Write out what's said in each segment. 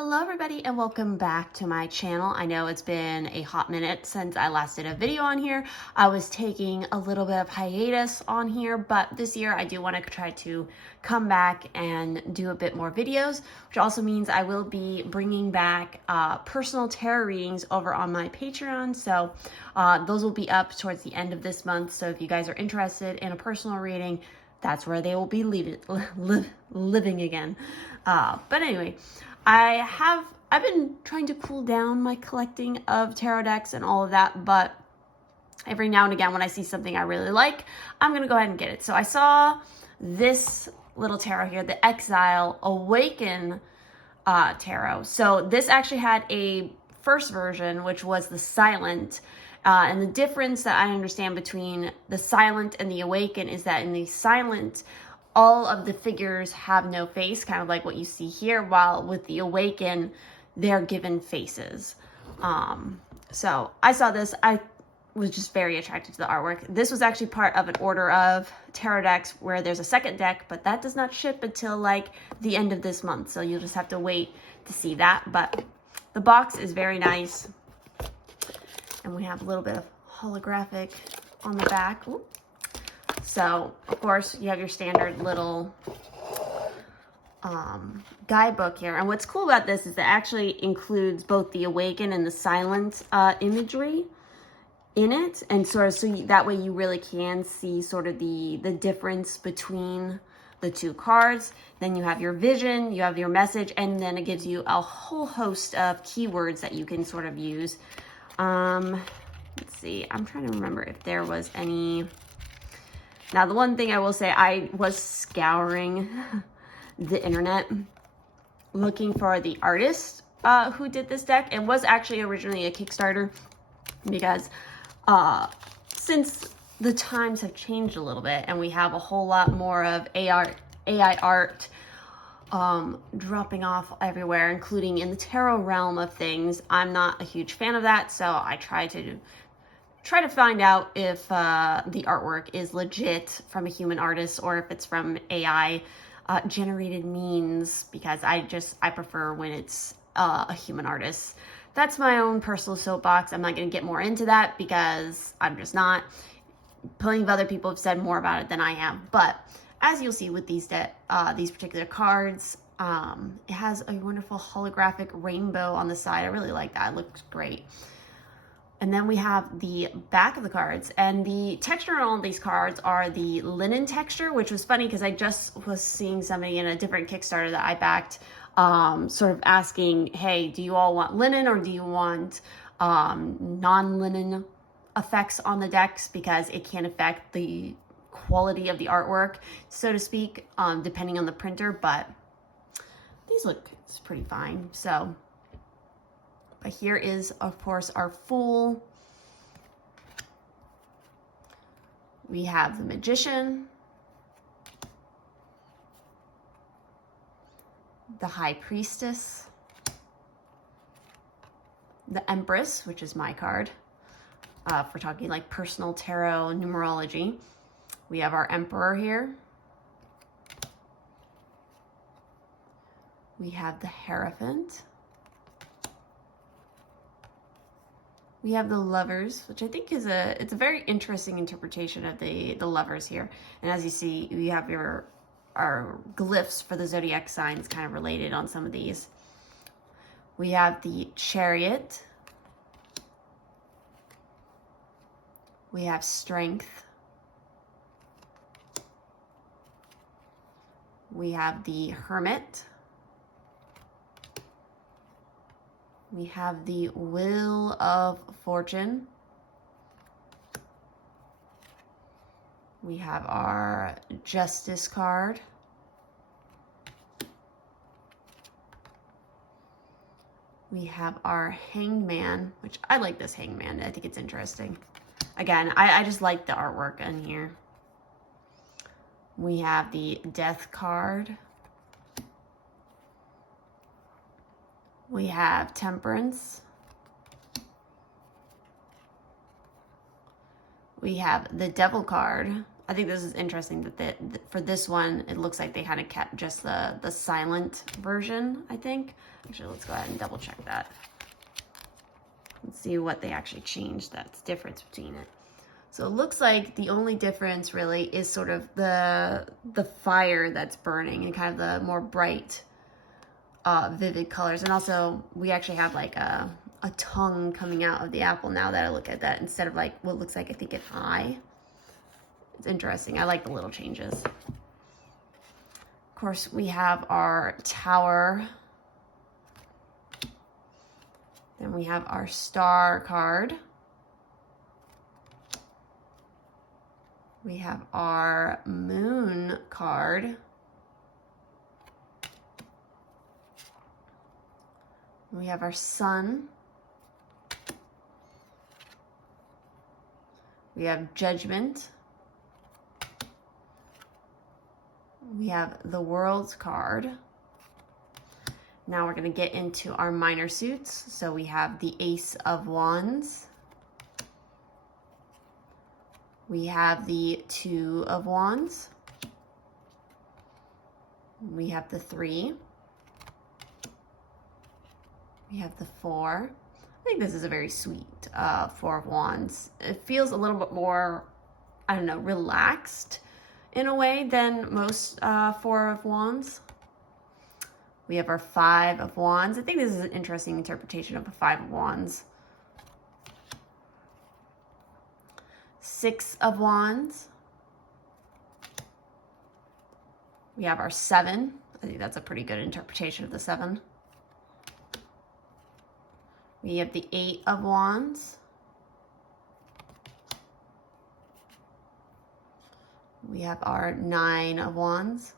Hello everybody and welcome back to my channel. I know it's been a hot minute since I last did a video on here. I was taking a little bit of hiatus on here, but this year I do want to try to come back and do a bit more videos, which also means I will be bringing back personal tarot readings over on my Patreon. So those will be up towards the end of this month. So if you guys are interested in a personal reading, that's where they will be living again. But anyway, I've been trying to cool down my collecting of tarot decks and all of that, but every now and again when I see something I really like, I'm going to go ahead and get it. So I saw this little tarot here, the Exile Awaken tarot. So this actually had a first version, which was the Silent. And the difference that I understand between the Silent and the Awaken is that in the Silent, all of the figures have no face, kind of like what you see here, while with the Awaken, they're given faces. So I saw this. I was just very attracted to the artwork. This was actually part of an order of tarot decks where there's a second deck, but that does not ship until like the end of this month. So you'll just have to wait to see that. But the box is very nice. And we have a little bit of holographic on the back. Ooh. So, of course, you have your standard little guidebook here. And what's cool about this is it actually includes both the Awaken and the Silent imagery in it. And sort of so that way you really can see sort of the difference between the two cards. Then you have your vision, you have your message, and then it gives you a whole host of keywords that you can sort of use. Let's see, I'm trying to remember if there was any. Now, the one thing I will say, I was scouring the internet looking for the artist who did this deck. It was actually originally a Kickstarter because since the times have changed a little bit and we have a whole lot more of AI art dropping off everywhere, including in the tarot realm of things, I'm not a huge fan of that. So I try to find out if the artwork is legit from a human artist or if it's from AI generated means, because I prefer when it's a human artist. That's my own personal soapbox. I'm not going to get more into that because I'm just not. Plenty of other people have said more about it than I have. But as you'll see with these particular cards, it has a wonderful holographic rainbow on the side. I really like that. It looks great. And then we have the back of the cards, and the texture on all these cards are the linen texture, which was funny because I just was seeing somebody in a different Kickstarter that I backed sort of asking, hey, do you all want linen or do you want non-linen effects on the decks, because it can affect the quality of the artwork, so to speak, depending on the printer. But these look pretty fine. So, but here is, of course, our Fool. We have the Magician, the High Priestess, the Empress, which is my card, if we're talking like personal tarot numerology. We have our Emperor here. We have the Hierophant. We have the Lovers, which I think is it's a very interesting interpretation of the Lovers here. And as you see, we have our glyphs for the zodiac signs kind of related on some of these. We have the Chariot. We have Strength. We have the Hermit. We have the Wheel of Fortune. We have our Justice card. We have our Hangman, which I like this Hangman. I think it's interesting. Again, I just like the artwork in here. We have the Death card. We have Temperance. We have the Devil card. I think this is interesting that for this one, it looks like they kind of kept just the silent version, I think. Actually, let's go ahead and double check that. Let's see what they actually changed that's difference between it. So it looks like the only difference really is sort of the fire that's burning and kind of the more bright, vivid colors. And also we actually have like a tongue coming out of the apple now that I look at that, instead of like what looks like, I think, an eye. It's interesting. I like the little changes. Of course, we have our tower. Then we have our star card. We have our moon card. We have our sun. We have judgment. We have the World's card. Now we're going to get into our minor suits. So we have the Ace of Wands. We have the Two of Wands. We have the 3. We have the 4. I think this is a very sweet 4 of Wands. It feels a little bit more, I don't know, relaxed in a way than most 4 of Wands. We have our 5 of Wands. I think this is an interesting interpretation of the 5 of Wands. 6 of Wands. We have our 7. I think that's a pretty good interpretation of the 7. We have the 8 of Wands. We have our 9 of Wands.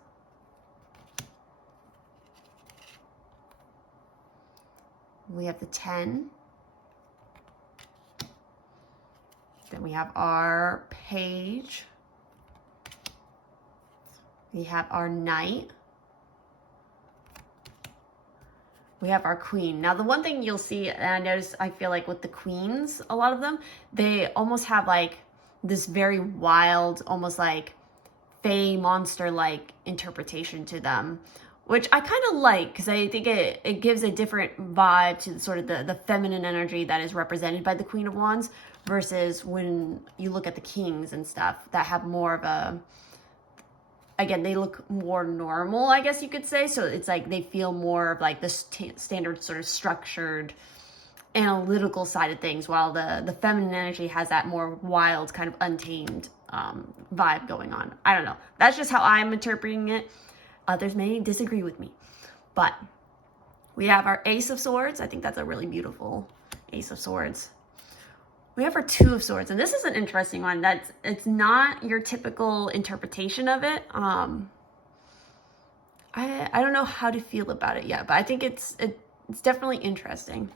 We have the 10. Then we have our Page. We have our Knight. We have our Queen. Now, the one thing you'll see, and I notice, I feel like with the Queens, a lot of them, they almost have like this very wild, almost like fey monster-like interpretation to them, which I kind of like, because I think it gives a different vibe to sort of the feminine energy that is represented by the Queen of Wands, versus when you look at the Kings and stuff that have more of a, again, they look more normal, I guess you could say. So it's like they feel more of like the standard sort of structured analytical side of things, while the feminine energy has that more wild, kind of untamed vibe going on. I don't know. That's just how I'm interpreting it. Others may disagree with me. But we have our Ace of Swords. I think that's a really beautiful Ace of Swords. We have our Two of Swords, and this is an interesting one. It's not your typical interpretation of it. I don't know how to feel about it yet, but I think it's definitely interesting.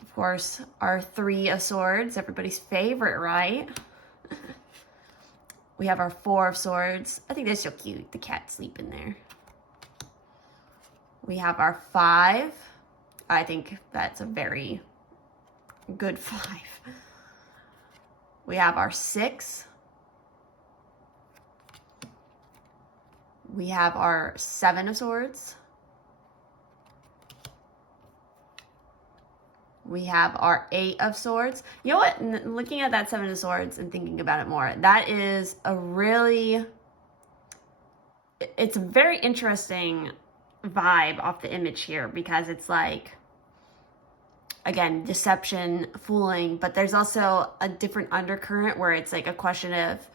Of course, our Three of Swords, everybody's favorite, right? We have our Four of Swords. I think that's so cute. The cat sleeping there. We have our 5. I think that's a very good 5. We have our 6. We have our 7 of Swords. We have our 8 of Swords. You know what? Looking at that 7 of Swords and thinking about it more, that is a really, it's a very interesting vibe off the image here, because it's like, again, deception, fooling, but there's also a different undercurrent where it's like a question of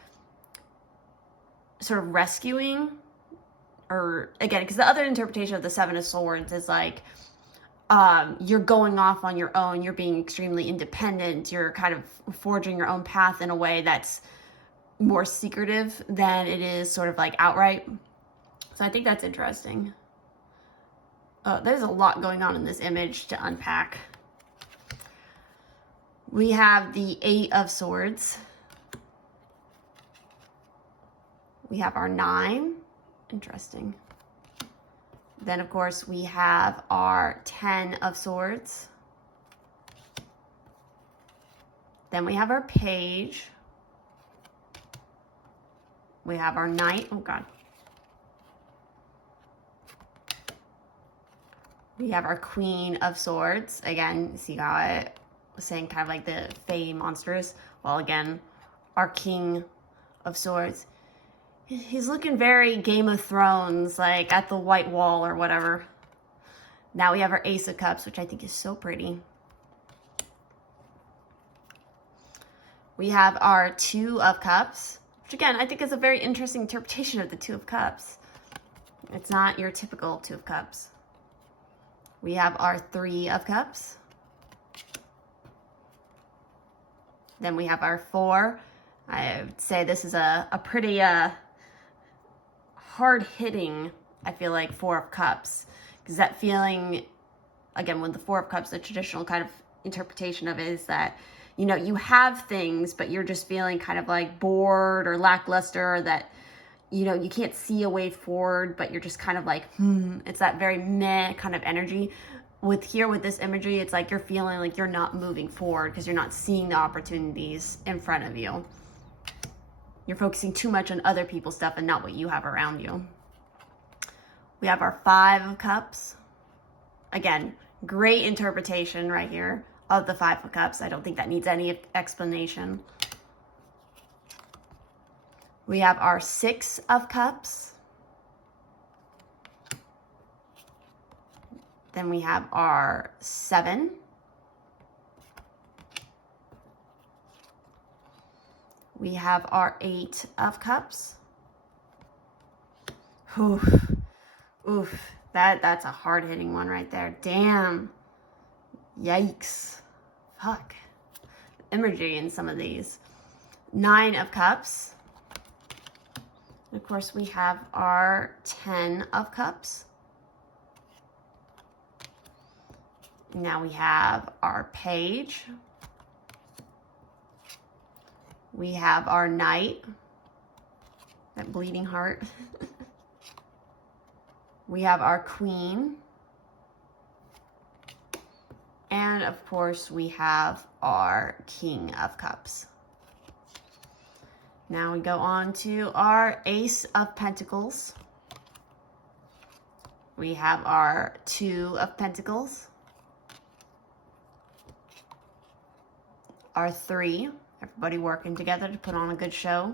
sort of rescuing, or again, because the other interpretation of the 7 of Swords is like, you're going off on your own, you're being extremely independent, you're kind of forging your own path in a way that's more secretive than it is sort of like outright. So I think that's interesting. There's a lot going on in this image to unpack. We have the 8 of Swords. We have our 9. Interesting. Then, of course, we have our 10 of Swords. Then we have our Page. We have our Knight. Oh, God. We have our Queen of Swords. Again, see how I was saying kind of like the Fae monsters? Well, again, our King of Swords. He's looking very Game of Thrones, like at the White Wall or whatever. Now we have our Ace of Cups, which I think is so pretty. We have our Two of Cups, which again, I think is a very interesting interpretation of the Two of Cups. It's not your typical Two of Cups. We have our Three of Cups. Then we have our Four. I would say this is a pretty hard-hitting, I feel like, Four of Cups. Because that feeling, again, with the Four of Cups, the traditional kind of interpretation of it is that, you know, you have things, but you're just feeling kind of like bored or lackluster, or that, you know, you can't see a way forward, but you're just kind of like, It's that very meh kind of energy. With this imagery, it's like you're feeling like you're not moving forward because you're not seeing the opportunities in front of you. You're focusing too much on other people's stuff and not what you have around you. We have our Five of Cups. Again, great interpretation right here of the Five of Cups. I don't think that needs any explanation. We have our Six of Cups. Then we have our Seven. We have our Eight of Cups. Oof, oof, that's a hard-hitting one right there. Damn. Yikes. Fuck. Imagery in some of these. Nine of Cups. And of course, we have our 10 of Cups. Now we have our Page. We have our Knight. That bleeding heart. We have our Queen. And of course, we have our King of Cups. Now we go on to our Ace of Pentacles. We have our Two of Pentacles. Our Three, everybody working together to put on a good show.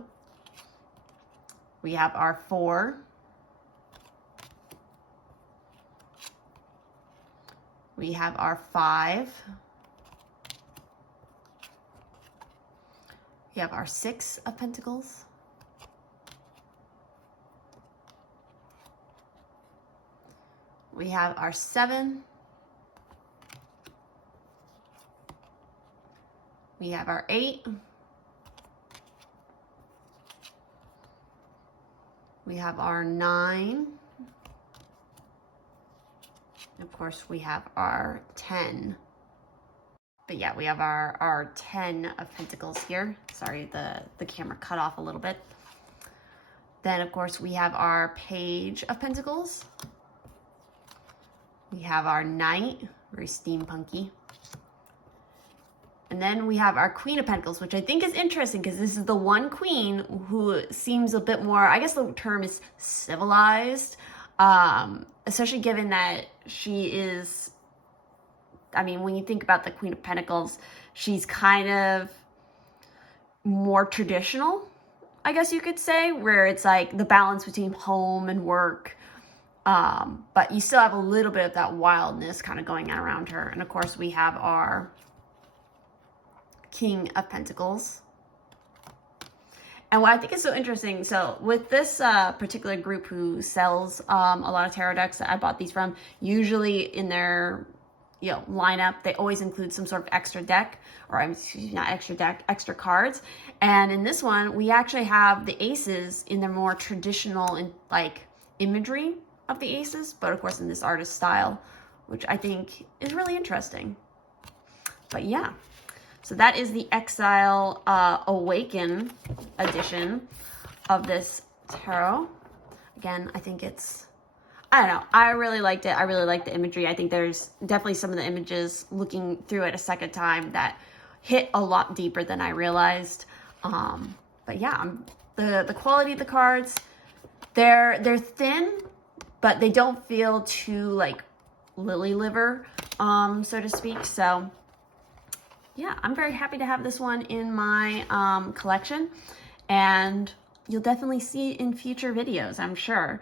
We have our Four. We have our Five. We have our Six of Pentacles. We have our Seven. We have our Eight. We have our Nine. Of course, we have our 10. But yeah, we have our 10 of Pentacles here. Sorry, the camera cut off a little bit. Then, of course, we have our Page of Pentacles. We have our Knight, very steampunky. And then we have our Queen of Pentacles, which I think is interesting because this is the one queen who seems a bit more, I guess the term is civilized, especially given that she is, I mean, when you think about the Queen of Pentacles, she's kind of more traditional, I guess you could say, where it's like the balance between home and work. But you still have a little bit of that wildness kind of going on around her. And of course, we have our King of Pentacles. And what I think is so interesting, so with this particular group who sells a lot of tarot decks that I bought these from, usually in their lineup, they always include some sort of extra deck, or excuse me, not extra deck, extra cards. And in this one, we actually have the aces in their more traditional like imagery of the aces, but of course in this artist style, which I think is really interesting. But yeah. So that is the Exile Awaken edition of this tarot. Again, I think it's, I don't know, I really liked it. I really like the imagery. I think there's definitely some of the images looking through it a second time that hit a lot deeper than I realized. But yeah, I'm the quality of the cards, they're thin, but they don't feel too like lily liver, so to speak. So yeah, I'm very happy to have this one in my collection, and you'll definitely see it in future videos, I'm sure.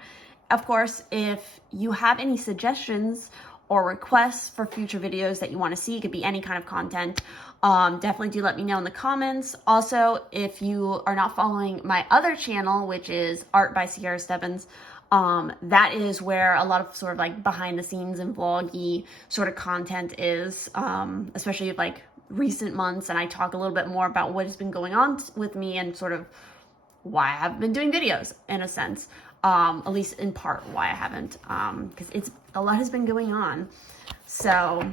Of course, if you have any suggestions or requests for future videos that you want to see, it could be any kind of content, definitely do let me know in the comments. Also, if you are not following my other channel, which is Art by Sierra Stebbins, that is where a lot of sort of like behind the scenes and vloggy sort of content is, especially like recent months, and I talk a little bit more about what has been going on with me and sort of why I haven't been doing videos, in a sense, at least in part why I haven't, because a lot has been going on. So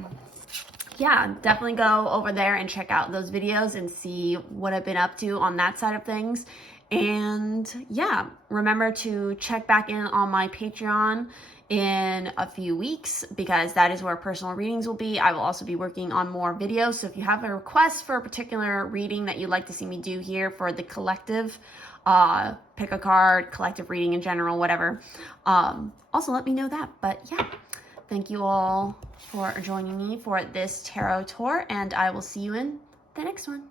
yeah, definitely go over there and check out those videos and see what I've been up to on that side of things. And yeah, remember to check back in on my Patreon in a few weeks, because that is where personal readings will be. I will also be working on more videos. So if you have a request for a particular reading that you'd like to see me do here for the collective, pick a card, collective reading in general, whatever, also let me know that. But yeah, thank you all for joining me for this tarot tour, and I will see you in the next one.